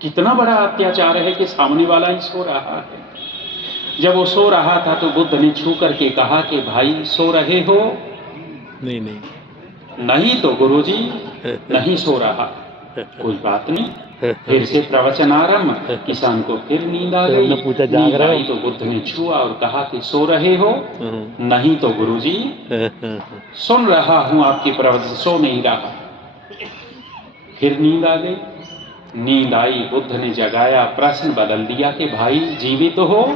कितना बड़ा अत्याचार है कि सामने वाला ही सो रहा है। जब वो सो रहा था तो बुद्ध ने छू करके कहा कि भाई सो रहे हो? नहीं नहीं नहीं तो गुरुजी नहीं सो रहा। कोई बात नहीं, फिर से प्रवचन आरंभ। किसान को फिर नींद आ गई। पूछा जाग नींद रहे हो? आई तो बुद्ध ने छुआ और कहा कि सो रहे हो? नहीं तो गुरुजी सुन रहा हूं आपकी प्रवचन, सो नहीं रहा। फिर नींद आ गई। नींद आई, बुद्ध ने जगाया, प्रश्न बदल दिया कि भाई जीवित हो?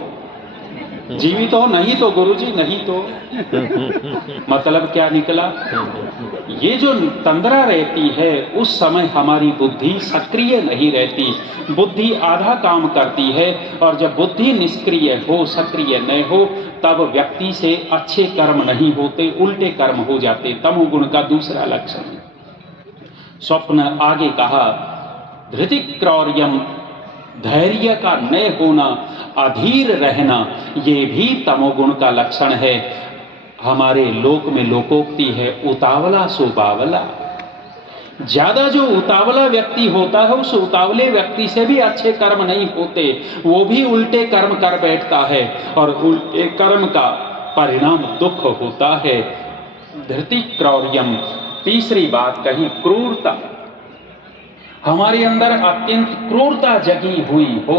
जीवित हो? नहीं तो गुरुजी नहीं तो। मतलब क्या निकला? ये जो तंद्रा रहती है उस समय हमारी बुद्धि सक्रिय नहीं रहती, बुद्धि आधा काम करती है। और जब बुद्धि निष्क्रिय हो, सक्रिय न हो, तब व्यक्ति से अच्छे कर्म नहीं होते, उल्टे कर्म हो जाते। तमोगुण का दूसरा लक्षण। स्वप्न आगे कहा धृतिक्रौर्यम, धैर्य का न होना, अधीर रहना, ये भी तमोगुण का लक्षण है। हमारे लोक में लोकोक्ति है उतावला सो बावला। ज्यादा जो उतावला व्यक्ति होता है उस उतावले व्यक्ति से भी अच्छे कर्म नहीं होते, वो भी उल्टे कर्म कर बैठता है और उल्टे कर्म का परिणाम दुख होता है। धृतिक्रौर्यम। तीसरी बात कही क्रूरता। हमारे अंदर अत्यंत क्रूरता जगी हुई हो,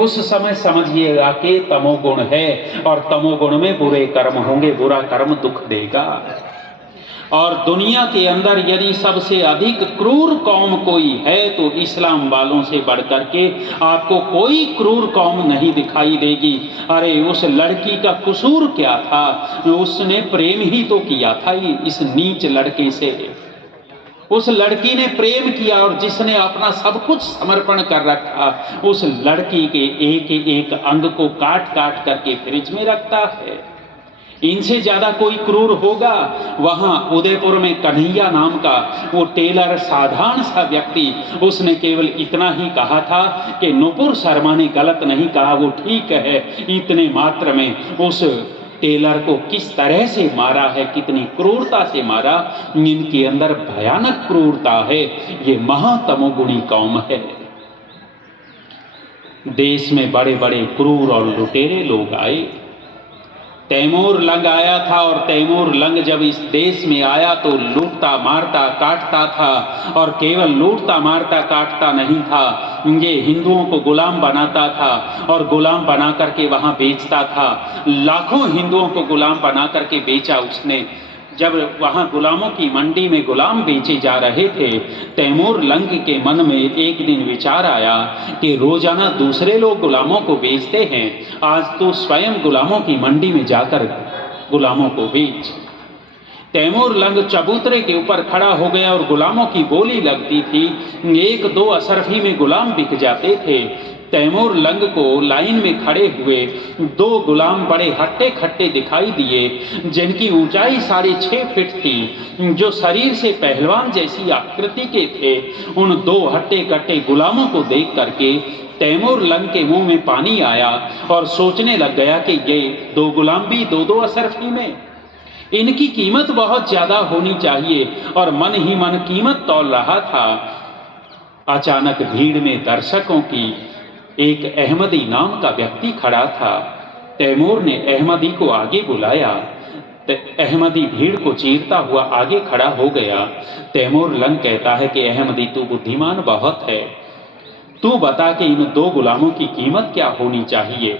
उस समय समझिएगा कि तमोगुण है और तमोगुण में बुरे कर्म होंगे, बुरा कर्म दुख देगा। और दुनिया के अंदर यदि सबसे अधिक क्रूर कौम कोई है तो इस्लाम वालों से बढ़कर के आपको कोई क्रूर कौम नहीं दिखाई देगी। अरे उस लड़की का कसूर क्या था? उसने प्रेम ही तो किया था इस नीच लड़के से। उस लड़की ने प्रेम किया और जिसने अपना सब कुछ समर्पण कर रखा, उस लड़की के एक एक अंग को काट काट करके फ्रिज में रखता है। इनसे ज्यादा कोई क्रूर होगा? वहां उदयपुर में कन्हैया नाम का वो टेलर, साधारण सा व्यक्ति, उसने केवल इतना ही कहा था कि नुपुर शर्मा ने गलत नहीं कहा, वो ठीक है। इतने मात्र में उस टेलर को किस तरह से मारा है, कितनी क्रूरता से मारा। इनके अंदर भयानक क्रूरता है। ये महातमोगुणी कौम है। देश में बड़े बड़े क्रूर और लुटेरे लोग आए। तैमूर लंग आया था और तैमूर लंग जब इस देश में आया तो लूटता मारता काटता था। और केवल लूटता मारता काटता नहीं था, ये हिंदुओं को गुलाम बनाता था और गुलाम बना करके वहां बेचता था। लाखों हिंदुओं को गुलाम बना करके बेचा उसने। जब वहां गुलामों की मंडी में गुलाम बेचे जा रहे थे, तैमूर लंग के मन में एक दिन विचार आया कि रोजाना दूसरे लोग गुलामों को बेचते हैं, आज तो स्वयं गुलामों की मंडी में जाकर गुलामों को बेच। तैमूर लंग चबूतरे के ऊपर खड़ा हो गया और गुलामों की बोली लगती थी। एक दो असरफी में गुलाम बिक जाते थे। तैमूर लंग को लाइन में खड़े हुए दो गुलाम बड़े हट्टे खट्टे दिखाई दिए, जिनकी ऊंचाई 6.5 फीट थी, जो शरीर से पहलवान जैसी आकृति के थे। उन दो हट्टे कट्टे गुलामों को देख करके तैमूर लंग के मुंह में पानी आया और सोचने लग गया कि ये दो गुलाम भी दो असरफी में, इनकी कीमत बहुत ज्यादा होनी चाहिए। और मन ही मन कीमत तौल रहा था। अचानक भीड़ में दर्शकों की एक अहमदी नाम का व्यक्ति खड़ा था। तैमूर ने अहमदी को आगे बुलाया। अहमदी भीड़ को चीरता हुआ आगे खड़ा हो गया। तैमूर लंग कहता है कि अहमदी तू बुद्धिमान बहुत है, तू बता कि इन दो गुलामों की कीमत क्या होनी चाहिए।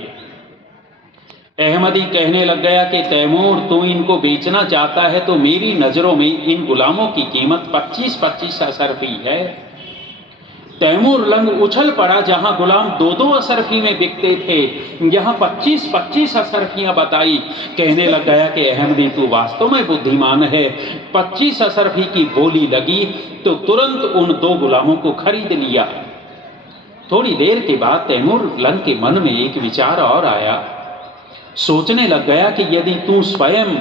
अहमदी कहने लग गया कि तैमूर तू इनको बेचना चाहता है तो मेरी नजरों में इन गुलामों की कीमत 25-25 असरफी है। तैमूर लंग उछल पड़ा। जहां गुलाम दो असरफी में बिकते थे, यहां 25-25 असरफियां बताई। कहने लग गया कि अहमदी तू वास्तव में बुद्धिमान है। 25 असरफी की बोली लगी तो तुरंत उन दो गुलामों को खरीद लिया। थोड़ी देर के बाद तैमूर लंग के मन में एक विचार और आया। सोचने लग गया कि यदि तू स्वयं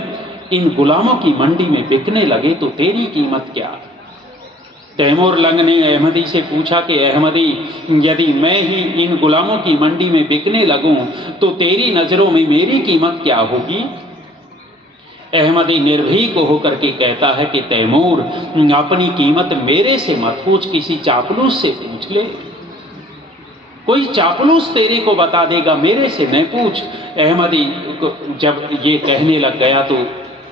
इन गुलामों की मंडी में बिकने लगे तो तेरी कीमत क्या। तैमूर लंग ने अहमदी से पूछा कि अहमदी, यदि मैं ही इन गुलामों की मंडी में बिकने लगूं तो तेरी नजरों में मेरी कीमत क्या होगी। अहमदी निर्भीक होकर के कहता है कि तैमूर अपनी कीमत मेरे से मत पूछ, किसी चापलूस से पूछ ले। कोई चापलूस तेरे को बता देगा, मेरे से न पूछ। अहमदी जब ये कहने लग गया तो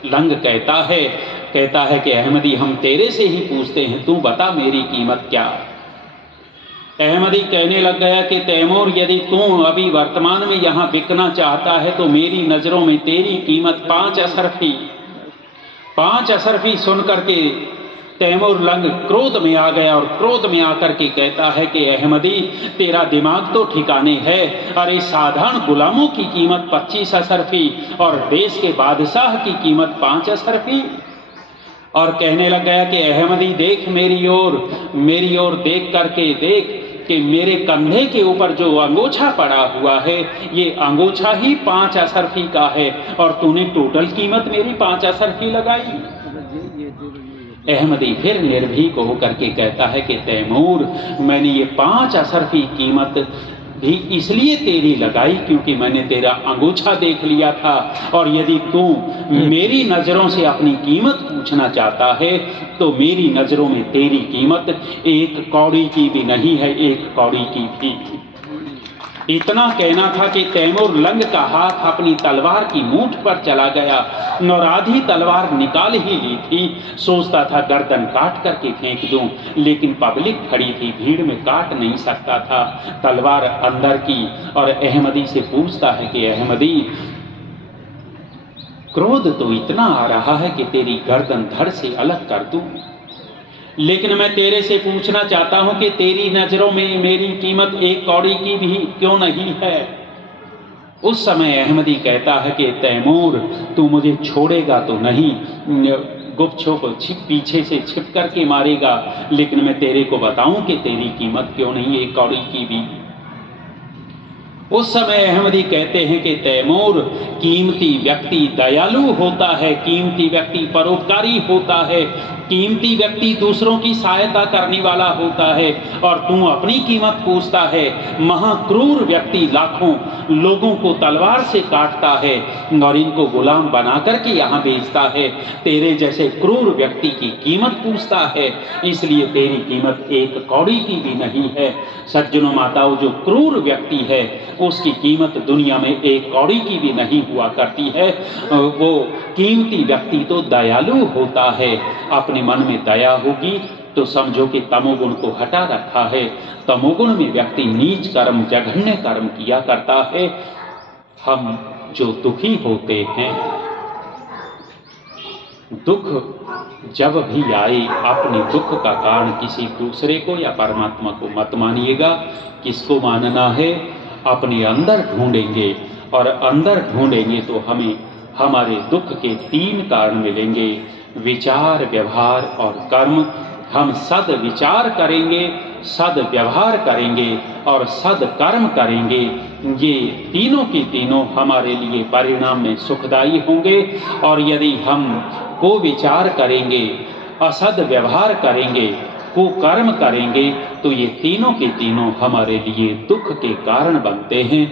लंग कहता है कि अहमदी हम तेरे से ही पूछते हैं, तू बता मेरी कीमत क्या। अहमदी कहने लग गया कि तैमूर यदि तू अभी वर्तमान में यहाँ बिकना चाहता है तो मेरी नजरों में तेरी कीमत 5 अशरफी। 5 अशरफी सुन करके तैमूर लंग क्रोध में आ गया और क्रोध में आकर के कहता है कि अहमदी तेरा दिमाग तो ठिकाने है, अरे साधारण गुलामों की कीमत 25 अशरफी और देश के बादशाह की कीमत 5 अशरफी। और कहने लग गया कि अहमदी देख मेरी ओर देख करके देख कि मेरे कंधे के ऊपर जो अंगोछा पड़ा हुआ है ये अंगोछा ही 5 अशरफी का है और तूने टोटल कीमत मेरी 5 अशरफी लगाई। अहमदी फिर निर्भीक होकर के कहता है कि तैमूर मैंने ये 5 अशरफी कीमत भी इसलिए तेरी लगाई क्योंकि मैंने तेरा अंगूछा देख लिया था, और यदि तू मेरी नजरों से अपनी कीमत पूछना चाहता है तो मेरी नजरों में तेरी कीमत 1 कौड़ी की भी नहीं है, 1 कौड़ी की भी। इतना कहना था कि तैमूर लंग का हाथ अपनी तलवार की मूठ पर चला गया और आधी तलवार निकाल ही ली थी। सोचता था गर्दन काट करके फेंक दूं, लेकिन पब्लिक खड़ी थी, भीड़ में काट नहीं सकता था। तलवार अंदर की और अहमदी से पूछता है कि अहमदी क्रोध तो इतना आ रहा है कि तेरी गर्दन धड़ से अलग कर दूं, लेकिन मैं तेरे से पूछना चाहता हूं कि तेरी नजरों में मेरी कीमत 1 कौड़ी की भी क्यों नहीं है। उस समय अहमदी कहता है कि तैमूर तू मुझे छोड़ेगा तो नहीं, गुपछुप पीछे से छिप करके मारेगा, लेकिन मैं तेरे को बताऊं कि तेरी कीमत क्यों नहीं 1 कौड़ी की भी। उस समय अहमदी कहते हैं कि तैमूर कीमती व्यक्ति दयालु होता है, कीमती व्यक्ति परोपकारी होता है, कीमती व्यक्ति दूसरों की सहायता करने वाला होता है, और तू अपनी कीमत पूछता है। महाक्रूर व्यक्ति लाखों लोगों को तलवार से काटता है और इनको गुलाम बना करके यहाँ बेचता है। तेरे जैसे क्रूर व्यक्ति की कीमत पूछता है, इसलिए तेरी कीमत 1 कौड़ी की भी नहीं है। सज्जनों माताओं, जो क्रूर व्यक्ति है उसकी कीमत दुनिया में 1 कौड़ी की भी नहीं हुआ करती है। वो कीमती व्यक्ति तो दयालु होता है। अपने मन में दया होगी तो समझो कि तमोगुण को हटा रखा है। तमोगुण में व्यक्ति नीच कर्म, जघन्य कर्म किया करता है। हम जो दुखी होते हैं, दुख जब भी आए अपने दुख का कारण किसी दूसरे को या परमात्मा को मत मानिएगा। किसको मानना है? अपने अंदर ढूंढेंगे, और अंदर ढूंढेंगे तो हमें हमारे दुख के 3 कारण मिलेंगे: विचार, व्यवहार और कर्म। हम सद विचार करेंगे, सद व्यवहार करेंगे और सद कर्म करेंगे, ये तीनों की तीनों हमारे लिए परिणाम में सुखदायी होंगे। और यदि हम को विचार करेंगे, असद व्यवहार करेंगे, को कर्म करेंगे, तो ये तीनों के तीनों हमारे लिए दुख के कारण बनते हैं।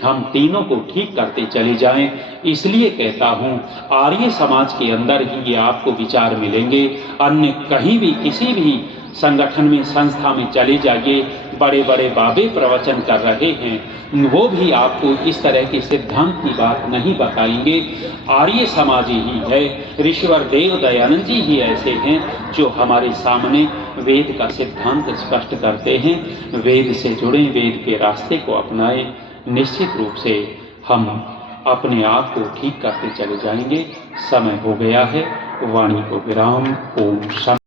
हम तीनों को ठीक करते चले जाएं। इसलिए कहता हूँ आर्य समाज के अंदर ही ये आपको विचार मिलेंगे। अन्य कहीं भी किसी भी संगठन में, संस्था में चले जाइए, बड़े बड़े बाबे प्रवचन कर रहे हैं, वो भी आपको इस तरह के सिद्धांत की बात नहीं बताएंगे। आर्य समाज ही है, ऋषिवर देव दयानंद जी ही ऐसे हैं जो हमारे सामने वेद का सिद्धांत स्पष्ट करते हैं। वेद से जुड़े, वेद के रास्ते को अपनाएं। निश्चित रूप से हम अपने आप को ठीक करते चले जाएंगे। समय हो गया है, वाणी को विराम। ओम शांति।